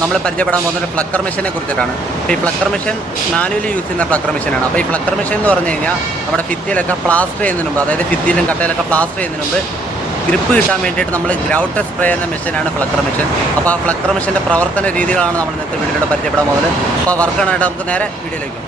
നമ്മൾ പരിചയപ്പെടാൻ പോകുന്ന ഫ്ലക്കർ മെഷീനെ കുറിച്ചിട്ടാണ്. അപ്പോൾ ഈ ഫ്ലക്കർ മെഷീൻ മാനുവലി യൂസ് ചെയ്യുന്ന ഫ്ലക്കർ മെഷീനാണ്. അപ്പോൾ ഈ ഫ്ലക്കർ മെഷീൻ എന്ന് പറഞ്ഞു കഴിഞ്ഞാൽ നമ്മുടെ ഭിത്തിയിലൊക്കെ പ്ലാസ്റ്റർ ചെയ്യുന്നതിന് മുമ്പ്, അതായത് ഭിത്തിയിലും കട്ടയിലൊക്കെ പ്ലാസ്റ്റർ ചെയ്യുന്നതിന് മുമ്പ് ഗ്രിപ്പ് കിട്ടാൻ വേണ്ടിയിട്ട് നമ്മൾ ഗ്രൗട്ട് സ്പ്രേ ചെയ്യുന്ന മെഷീനാണ് ഫ്ലക്കർ മെഷീൻ. അപ്പോൾ ആ ഫ്ലക്കർ മെഷീൻ്റെ പ്രവർത്തന രീതികളാണ് നമ്മൾ ഇന്നത്തെ വീഡിയോയിലൂടെ പരിചയപ്പെടാൻ പോകുന്നത്. അപ്പോൾ വർക്കാനായിട്ട് നമുക്ക് നേരെ വീഡിയോയിലേക്ക്.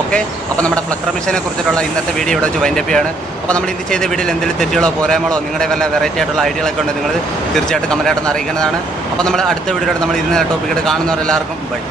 ഓക്കെ, അപ്പോൾ നമ്മുടെ ഫ്ലക്കർ മെഷീനെ കുറിച്ചിട്ടുള്ള ഇന്നത്തെ വീഡിയോ ഇവിടെ വെച്ച് വൈൻഡപ്പ് ചെയ്യാണ്. അപ്പോൾ നമ്മൾ ഇത് ചെയ്ത വീഡിയോയിൽ എന്തെങ്കിലും തെറ്റുകളോ പോരായ്മകളോ നിങ്ങളുടെ വല്ല വെറൈറ്റി ആയിട്ടുള്ള ഐഡിയകളൊക്കെ ഉണ്ട്, നിങ്ങൾ തീർച്ചയായിട്ടും കമൻറ്റായിട്ടൊന്ന് അറിയിക്കുന്നതാണ്. അപ്പോൾ നമ്മൾ അടുത്ത വീഡിയോയുടെ നമ്മൾ ഇന്ന ടോപ്പിക്കായിട്ട് കാണുന്നവരെല്ലാവർക്കും ബൈ.